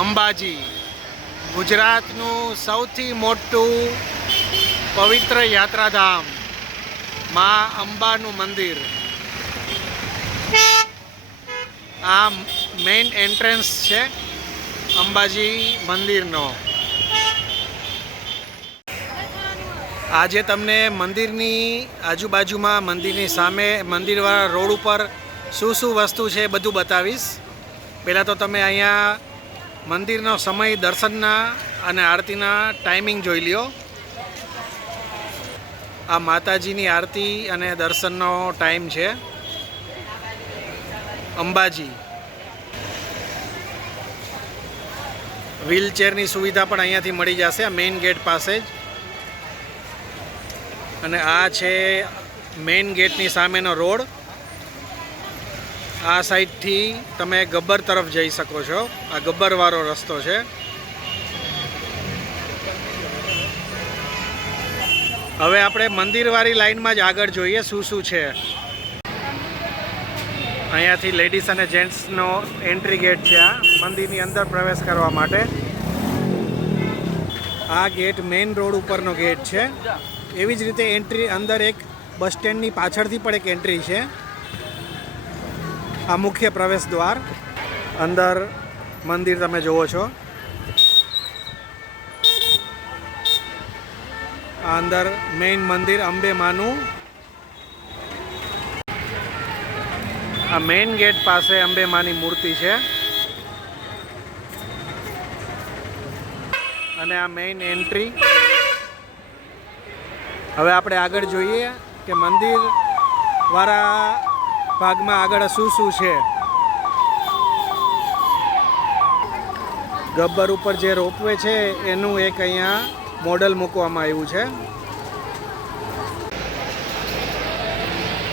અંબાજી, ગુજરાતનું સૌથી મોટું પવિત્ર યાત્રાધામ માં અંબાનું મંદિર. આ મેઇન એન્ટ્રન્સ છે અંબાજી મંદિરનો. આજે તમને મંદિરની આજુબાજુમાં, મંદિરની સામે, મંદિરવાળા રોડ ઉપર શું શું વસ્તુ છે એ બધું બતાવીશ. પહેલાં તો તમે અહીંયા મંદિરનો સમય, દર્શનના અને આરતીના ટાઈમિંગ જોઈ લ્યો. આ માતાજીની આરતી અને દર્શનનો ટાઈમ છે. અંબાજી વ્હીલચેરની સુવિધા પણ અહીંયાથી મળી જશે, આ મેઇન ગેટ પાસે જ. અને આ છે મેઇન ગેટની સામેનો રોડ. આ સાઈડથી તમે ગબ્બર તરફ જઈ શકો છો. આ ગબ્બરવાળો રસ્તો છે. હવે આપણે મંદિરવાળી લાઈનમાં જ આગળ જોઈએ શું શું છે. અહીંયાથી લેડીઝ અને જેન્ટ્સનો એન્ટ્રી ગેટ છે. આ મંદિરની અંદર પ્રવેશ કરવા માટે આ ગેટ મેઇન રોડ ઉપરનો ગેટ છે. એવી જ રીતે એન્ટ્રી અંદર એક બસ સ્ટેન્ડની પાછળથી પણ એક એન્ટ્રી છે. આ મુખ્ય પ્રવેશ દ્વાર. અંદર મંદિર તમે જુઓ છો. આ અંદર મેઇન મંદિર અંબે માનું. આ મેઇન ગેટ પાસે અંબે માની મૂર્તિ છે. અને આ મેઇન એન્ટ્રી. હવે આપણે આગળ જોઈએ કે મંદિર વાળા ભાગમાં આગળ શું શું છે. ગબ્બર ઉપર જે રોપવે છે એનું એક અહીંયા મોડલ મૂકવામાં આવ્યું છે.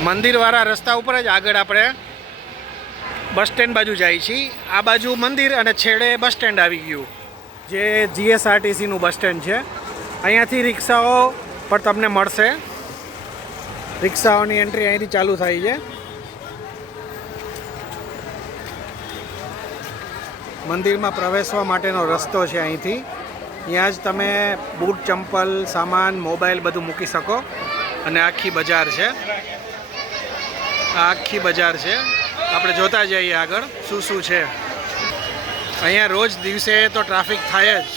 મંદિરવાળા રસ્તા ઉપર જ આગળ આપણે બસ સ્ટેન્ડ બાજુ જાય છીએ. આ બાજુ મંદિર અને છેડે બસ સ્ટેન્ડ આવી ગયું, જે જીએસઆરટીસીનું બસ સ્ટેન્ડ છે. અહીંયાથી રિક્ષાઓ પણ તમને મળશે. રિક્ષાઓની એન્ટ્રી અહીંથી ચાલુ થાય છે. મંદિરમાં પ્રવેશવા માટેનો રસ્તો છે અહીંથી. ત્યાં જ તમે બૂટ, ચંપલ, સામાન, મોબાઈલ બધું મૂકી શકો. અને આખી બજાર છે. આ આખી બજાર છે. આપણે જોતા જઈએ આગળ શું શું છે. અહીંયા રોજ દિવસે તો ટ્રાફિક થાય જ.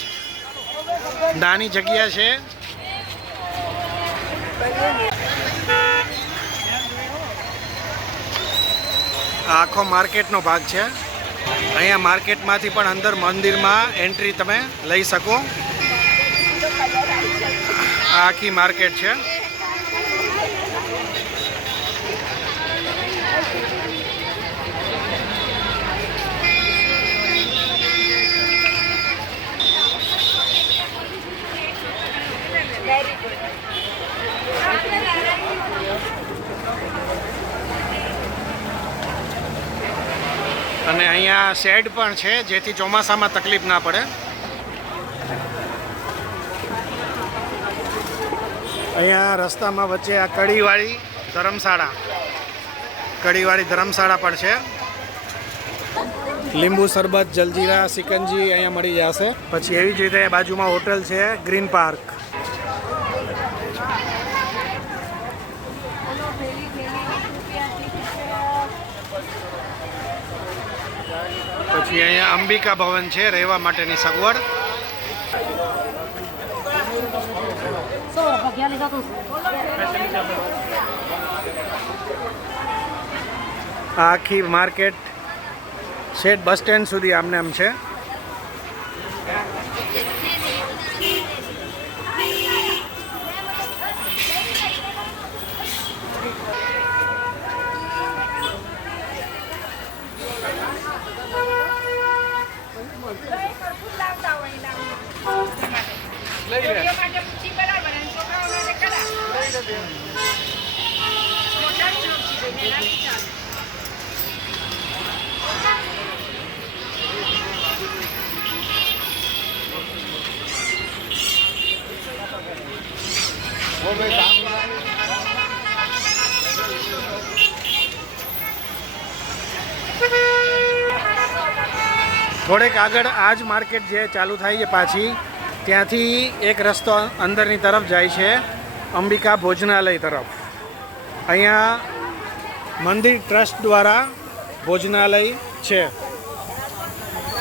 નાની જગ્યા છે. આખો માર્કેટનો ભાગ છે. અહીંયા માર્કેટમાંથી પણ અંદર મંદિરમાં એન્ટ્રી તમે લઈ શકો. આ આખી માર્કેટ છે. અને અહીંયા શેડ પણ છે, જેથી ચોમાસામાં તકલીફ ના પડે. અહીંયા રસ્તામાં વચ્ચે આ કઢીવાળી ધર્મશાળા પણ છે. લીંબુ શરબત, જલજીરા, સિકંજી અહીંયા મળી જશે. પછી એવી જ રીતે બાજુમાં હોટલ છે ગ્રીન પાર્ક. પછી અહીંયા અંબિકા ભવન છે, રહેવા માટેની સગવડ. આખી માર્કેટ છેક બસ સ્ટેન્ડ સુધી આમને આમ છે. થોડેક આગળ આ જ માર્કેટ જે ચાલુ થાય છે પાછી, ત્યાંથી એક રસ્તો અંદરની તરફ જાય છે અંબિકા ભોજનાલય તરફ. અહીંયા મંદિર ટ્રસ્ટ દ્વારા ભોજનાલય છે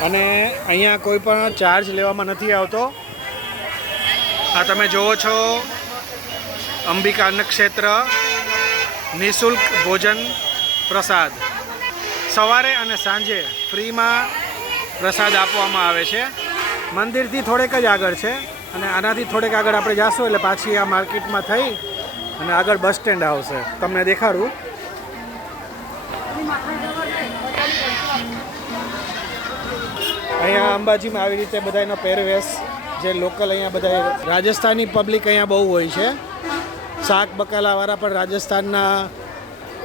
અને અહીંયા કોઈ પણ ચાર્જ લેવામાં નથી આવતો. આ તમે જુઓ છો અંબિકા અન્નક્ષેત્ર નિઃશુલ્ક ભોજન પ્રસાદ. સવારે અને સાંજે ફ્રીમાં પ્રસાદ આપવામાં આવે છે. મંદિરથી થોડેક જ આગળ છે અને આનાથી થોડેક આગળ આપણે જાશું એટલે પાછી આ માર્કેટમાં થઈ અને આગળ બસ સ્ટેન્ડ આવશે. તમને દેખાડું. અહીંયા અંબાજીમાં આવી રીતે બધાનો પહેરવેશ જે લોકલ અહીંયા બધા રાજસ્થાની પબ્લિક અહીંયા બહુ હોય છે. શાક બકાલાવાળા પણ રાજસ્થાનના,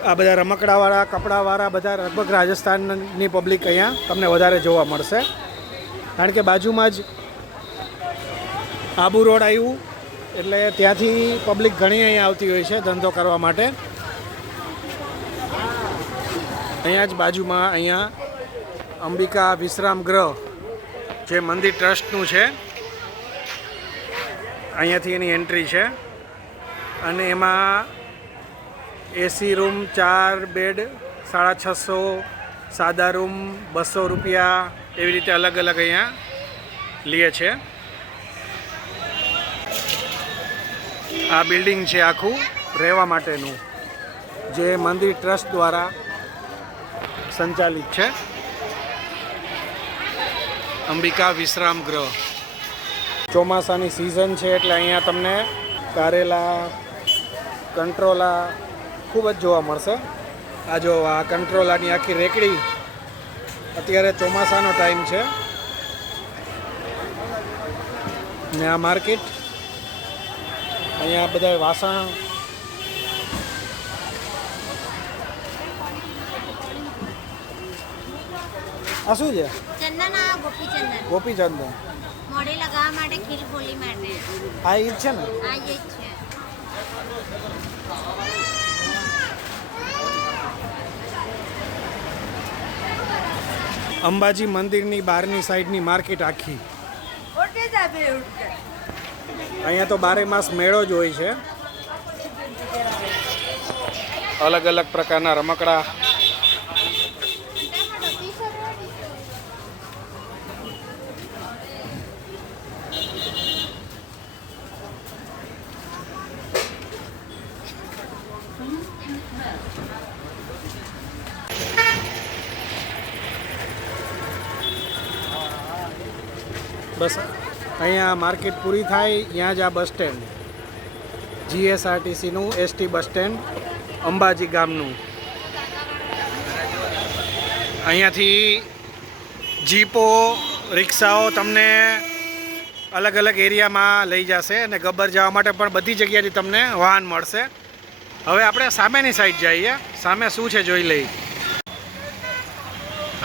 આ બધા રમકડાવાળા કપડાવાળા બધા લગભગ રાજસ્થાનની પબ્લિક અહીંયા તમને વધારે જોવા મળશે. કારણ કે બાજુમાં જ આબુ રોડ આવ્યું એટલે ત્યાંથી પબ્લિક ઘણી અહીંયા આવતી હોય છે ધંધો કરવા માટે. અહીંયા જ બાજુમાં અહીંયા અંબિકા વિશ્રામ ગૃહ જે મંદિર ટ્રસ્ટનું છે, અહીંયાથી એની એન્ટ્રી છે અને એમાં એસી રૂમ 4 બેડ 650, સાદા રૂમ 200 રૂપિયા એવી રીતે અલગ અલગ અહીંયા લે છે. આ બિલ્ડિંગ છે આખું રહેવા માટેનું જે મંદિર ટ્રસ્ટ દ્વારા સંચાલિત છે. અંબિકા વિશ્રામ ગૃહ. ચોમાસાની સિઝન છે એટલે અહીંયા તમને કારેલા, કંટ્રોલા ખૂબ જ જોવા મળશે. આ જો આ કંટ્રોલાની આખી રેકડી, અત્યારે ચોમાસાનો ટાઈમ છે ને આ માર્કેટ. અહીંયા બધા વાસણ, આ શું છે? ચંદન આ ગોપીચંદન. ગોપીચંદન મોઢે લગાવવા માટે, ખીલ ફોલી માટે. આ ઈ છે ને? આ જ છે. અંબાજી મંદિરની બહારની સાઈડની માર્કેટ આખી. અહીંયા તો 12 માસ મેળો જ હોય છે. અલગ અલગ પ્રકારના રમકડા. બસ અહીંયા માર્કેટ પૂરી થાય ત્યાં જ આ બસ સ્ટેન્ડ, GSRTCનું ST બસ સ્ટેન્ડ અંબાજી ગામનું. અહીંયાથી જીપો, રિક્ષાઓ તમને અલગ અલગ એરિયામાં લઈ જશે અને ગબ્બર જવા માટે પણ બધી જગ્યાથી તમને વાહન મળશે. હવે આપણે સામેની સાઈડ જઈએ, સામે શું છે જોઈ લઈએ.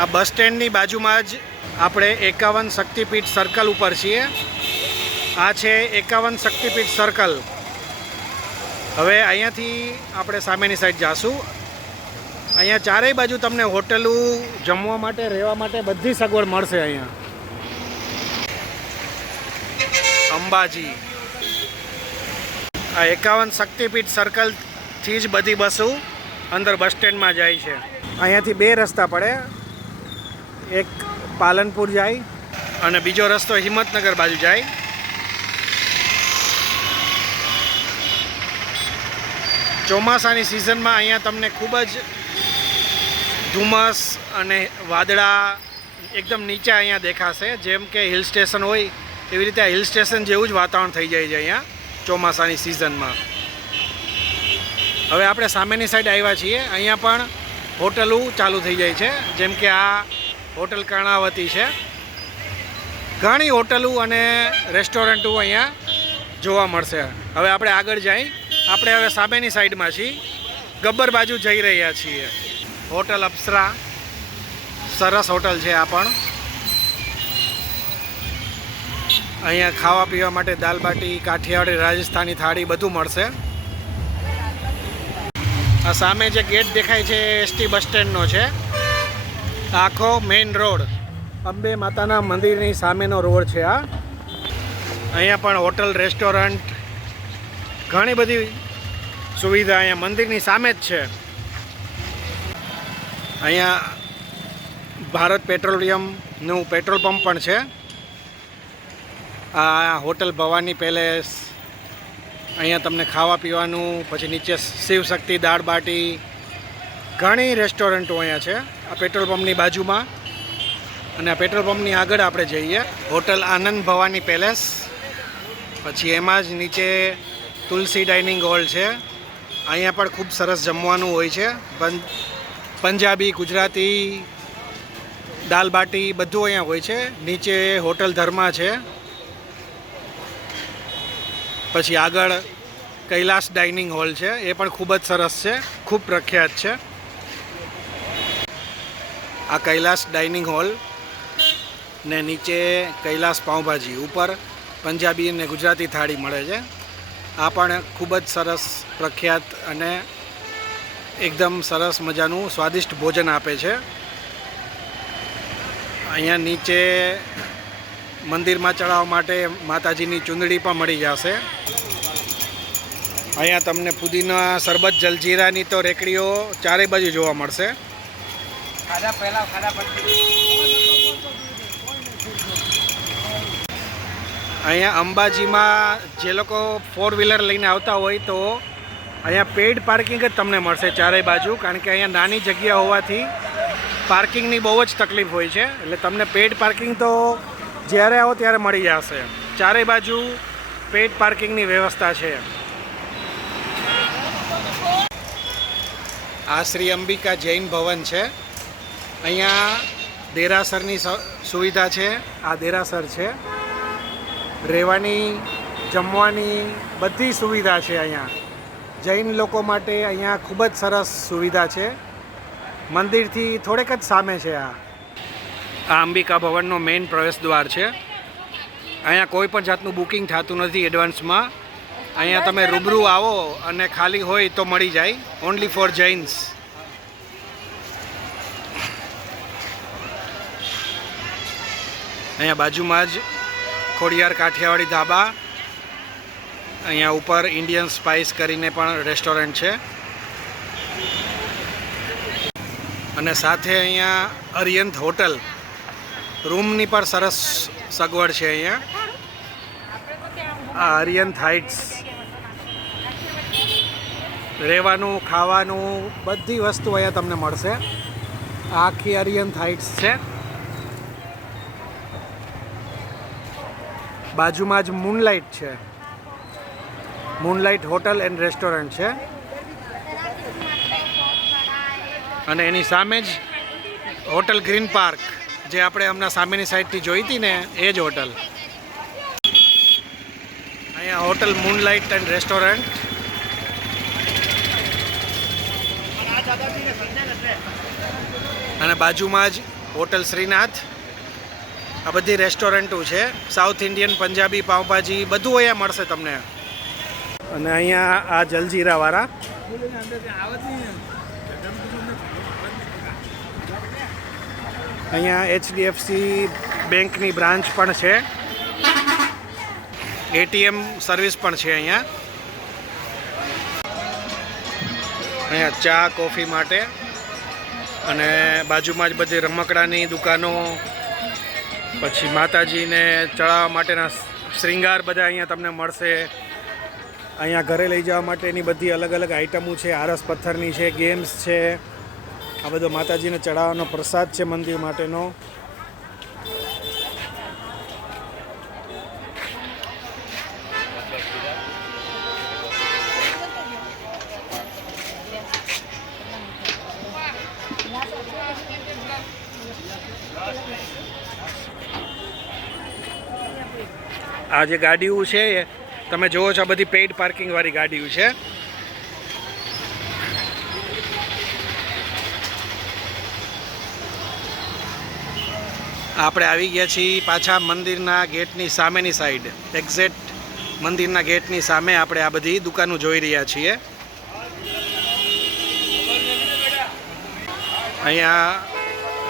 આ બસ સ્ટેન્ડની બાજુમાં જ આપણે 51 શક્તિપીઠ સર્કલ ઉપર છીએ. આ છે 51 શક્તિપીઠ સર્કલ. હવે અહીંયાથી આપણે સામેની સાઈડ જાશું. અહીંયા ચારેય બાજુ તમને હોટલું, જમવા માટે, રહેવા માટે બધી સગવડ મળશે. અહીંયા અંબાજી આ 51 શક્તિપીઠ સર્કલથી જ બધી બસો અંદર બસ સ્ટેન્ડમાં જાય છે. અહીંયાથી 2 રસ્તા પડે, એક પાલનપુર જાય અને બીજો રસ્તો હિંમતનગર બાજુ જાય. ચોમાસાની સિઝનમાં અહીંયા તમને ખૂબ જ ધુમ્મસ અને વાદળા એકદમ નીચે અહીંયા દેખાશે. જેમ કે હિલ સ્ટેશન હોય એવી રીતે હિલ સ્ટેશન જેવું જ વાતાવરણ થઈ જાય છે અહીંયા ચોમાસાની સિઝનમાં. હવે આપણે સામેની સાઈડ આવ્યા છીએ. અહીંયા પણ હોટલું ચાલુ થઈ જાય છે. જેમ કે આ હોટલ કર્ણાવતી છે. ઘણી હોટલું અને રેસ્ટોરન્ટો અહીંયા જોવા મળશે. હવે આપણે આગળ જઈ, આપણે હવે સામેની સાઈડમાં છીએ, ગબ્બર બાજુ જઈ રહ્યા છીએ. હોટલ અપ્સરા, સરસ હોટલ છે આ પણ. અહીંયા ખાવા પીવા માટે દાલ બાટી, કાઠિયાવાડી, રાજસ્થાની થાળી બધું મળશે. આ સામે જે ગેટ દેખાય છે ST બસ સ્ટેન્ડનો છે. આખો મેઇન રોડ અંબે માતાના મંદિરની સામેનો રોડ છે આ. અહીંયા પણ હોટલ, રેસ્ટોરન્ટ, ઘણી બધી સુવિધા અહીંયા મંદિરની સામે જ છે. અહીંયા ભારત પેટ્રોલિયમનું પેટ્રોલ પંપ પણ છે. આ હોટલ ભવાની પેલેસ. અહીંયા તમને ખાવા પીવાનું, પછી નીચે શિવશક્તિ દાળ બાટી, ઘણી રેસ્ટોરન્ટો અહીંયા છે આ પેટ્રોલ પંપની બાજુમાં. અને આ પેટ્રોલ પંપની આગળ આપણે જઈએ, હોટલ આનંદ ભવાની પેલેસ. પછી એમાં જ નીચે તુલસી ડાઇનિંગ હોલ છે. અહીંયા પણ ખૂબ સરસ જમવાનું હોય છે. પંજાબી, ગુજરાતી, દાલ બાટી બધું અહીંયા હોય છે. નીચે હોટલ ધર્મા છે. પછી આગળ કૈલાસ ડાઇનિંગ હોલ છે, એ પણ ખૂબ જ સરસ છે, ખૂબ પ્રખ્યાત છે. આ કૈલાસ ડાઇનિંગ હોલ ને નીચે કૈલાસ પાઉંભાજી, ઉપર પંજાબી અને ગુજરાતી થાળી મળે છે. આ પણ ખૂબ જ સરસ, પ્રખ્યાત અને એકદમ સરસ મજાનું સ્વાદિષ્ટ ભોજન આપે છે. અહીંયા નીચે મંદિરમાં ચડાવવા માટે માતાજીની ચૂંદડી પણ મળી જશે. અહીંયા તમને પુદીના, શરબત, જલજીરાની તો રેકડીઓ ચારે બાજુ જોવા મળશે. અહીંયા અંબાજીમાં જે લોકો 4-વ્હીલર લઈને આવતા હોય તો અહીંયા પેઇડ પાર્કિંગ જ તમને મળશે ચારેય બાજુ, કારણ કે અહીંયા નાની જગ્યા હોવાથી પાર્કિંગની બહુ જ તકલીફ હોય છે. એટલે તમને પેઇડ પાર્કિંગ તો જ્યારે આવો ત્યારે મળી જશે. ચારેય બાજુ પેઇડ પાર્કિંગની વ્યવસ્થા છે. આ શ્રી અંબિકા જૈન ભવન છે. અહીંયા દેરાસરની સુવિધા છે. આ દેરાસર છે. રહેવાની, જમવાની બધી સુવિધા છે અહીંયા. જૈન લોકો માટે અહીંયા ખૂબ જ સરસ સુવિધા છે. મંદિરથી થોડેક જ સામે છે. આ અંબિકા ભવનનો મેઇન પ્રવેશ દ્વાર છે. અહીંયા કોઈ પણ જાતનું બુકિંગ થતું નથી એડવાન્સમાં. અહીંયા તમે રૂબરૂ આવો અને ખાલી હોય તો મળી જાય. Only for Jains. અહીંયા બાજુમાં જ ખોડિયાર કાઠિયાવાડી ધાબા. અહીંયા ઉપર ઇન્ડિયન સ્પાઇસ કરીને પણ રેસ્ટોરન્ટ છે. અને સાથે અહીંયા અરિયંત હોટલ, રૂમની પણ સરસ સગવડ છે અહીંયા. આ અરિયંત હાઇટ્સ, રહેવાનું, ખાવાનું બધી વસ્તુ અહીંયા તમને મળશે. આ આખી અરિયંત હાઇટ્સ છે. બાજુમાં જ મૂનલાઇટ છે. મૂનલાઇટ હોટલ એન્ડ રેસ્ટોરન્ટ છે. અને એની સામે જ હોટલ ગ્રીન પાર્ક, જે આપણે હમણાં સામેની સાઈડથી જોઈ હતી ને, એ જ હોટલ. અહીંયા હોટલ મૂનલાઇટ એન્ડ રેસ્ટોરન્ટ. અને બાજુમાં જ હોટલ શ્રીનાથ. આ બધી રેસ્ટોરન્ટો છે. સાઉથ ઇન્ડિયન, પંજાબી, પાવભાજી બધું અહીંયા મળશે તમને. અને અહીંયા આ જલજીરાવાળા. અહીંયા HDFC બેંકની બ્રાન્ચ પણ છે. ATM સર્વિસ પણ છે અહીંયા. અહીંયા ચા, કોફી માટે. અને બાજુમાં જ બધી રમકડાની દુકાનો, પછી માતાજીને ચડાવવા માટેના શ્રૃંગાર બધા અહીંયા તમને મળશે. અહીંયા ઘરે લઈ જવા માટેની બધી અલગ અલગ આઇટમો છે. આરસ પથ્થરની છે, ગેમ્સ છે. આ બધો માતાજીને ચડાવવાનો પ્રસાદ છે મંદિર માટેનો. આ જે ગાડીઓ છે તમે જુઓ છો, આ બધી પેઇડ પાર્કિંગ વાળી ગાડીઓ છે. આપણે આવી ગયા છીએ પાછા મંદિરના ગેટની સામેની સાઈડ. એક્ઝેક્ટ મંદિરના ગેટની સામે આપણે આ બધી દુકાનો જોઈ રહ્યા છીએ. અહીંયા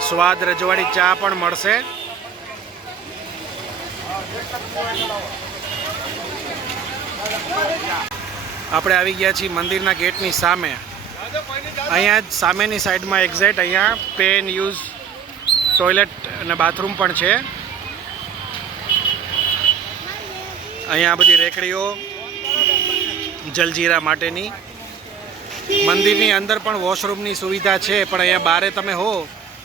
સ્વાદ રજવાડી ચા પણ મળશે. આપણે આવી ગયા છીએ મંદિરના ગેટની સામે. અહીંયા જ સામેની સાઈડમાં એક્ઝેક્ટ અહીંયા પે એન્ડ યુઝ ટોયલેટ અને બાથરૂમ પણ છે. અહીંયા બધી રેકડીઓ જલજીરા માટેની. મંદિરની અંદર પણ વોશરૂમની સુવિધા છે, પણ અહીંયા બારે તમે હો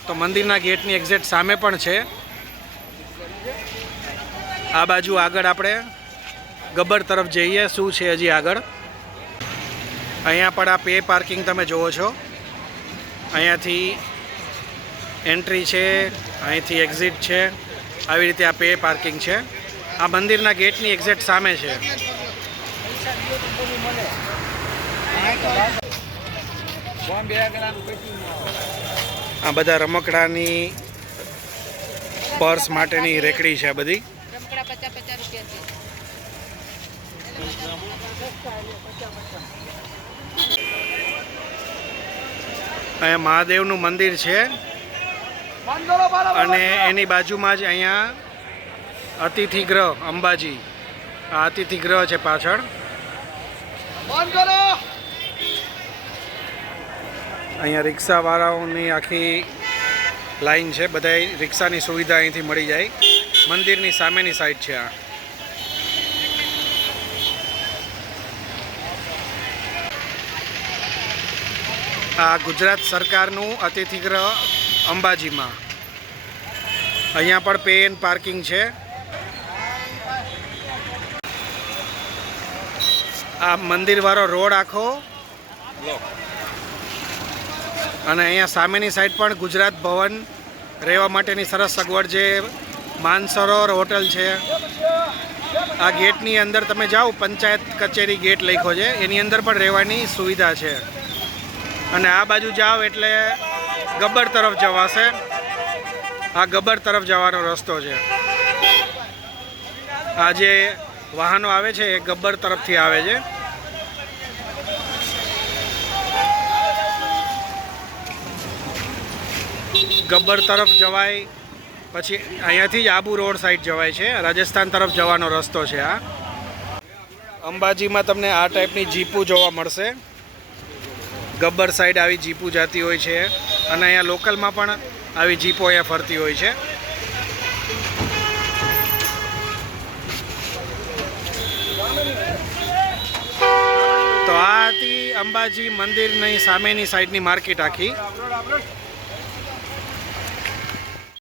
તો મંદિરના ગેટની એક્ઝેક્ટ સામે પણ છે. આ બાજુ આગળ આપણે ગબ્બર તરફ જઈએ. શું છે હજી આગળ? અહીંયા પણ આ પે પાર્કિંગ તમે જુઓ છો. અહીંયાથી એન્ટ્રી છે, અહીંથી એક્ઝિટ છે. આવી રીતે આ પે પાર્કિંગ છે. આ મંદિરના ગેટની એક્ઝેક્ટ સામે છે. આ બધા રમકડાની પર્સ માટેની રેકડી છે. આ બધી અહીંયા મહાદેવનું મંદિર છે અને એની બાજુમાં જ અહીંયા અતિથિ ગ્રહ અંબાજી. આ અતિથિ ગ્રહ છે પાછળ. અહીંયા રિક્ષાવાળાઓની આખી લાઈન છે. બધા રિક્ષાની સુવિધા અહીંથી મળી જાય. મંદિરની સામેની સાઈડ છે આ. આ ગુજરાત સરકારનું અતિથિ ગ્રહ અંબાજીમાં. અહીંયા પણ પે એન્ડ પાર્કિંગ છે. આ મંદિરવાળો રોડ આખો અને અહીંયા સામેની સાઈડ પણ ગુજરાત ભવન રહેવા માટેની સરસ સગવડ છે. માનસરોવર હોટલ છે. આ ગેટની અંદર તમે જાઓ, પંચાયત કચેરી ગેટ લખ્યો છે, એની અંદર પણ રહેવાની સુવિધા છે. અને આ બાજુ જાઓ એટલે ગબ્બર તરફ જવાશે. આ ગબ્બર તરફ જવાનો રસ્તો છે. આ જે વાહનો આવે છે એ ગબ્બર તરફથી આવે છે. ગબ્બર તરફ જવાય પછી અહીંયાથી જ આબુ રોડ સાઈડ જવાય છે. રાજસ્થાન તરફ જવાનો રસ્તો છે આ. અંબાજીમાં તમને આ ટાઈપની જીપું જોવા મળશે. ગબ્બર સાઈડ આવી જીપું જતી હોય છે અને અહીંયા લોકલમાં પણ આવી જીપો અહીંયા ફરતી હોય છે. તો આ હતી અંબાજી મંદિરની સામેની સાઈડની માર્કેટ આખી.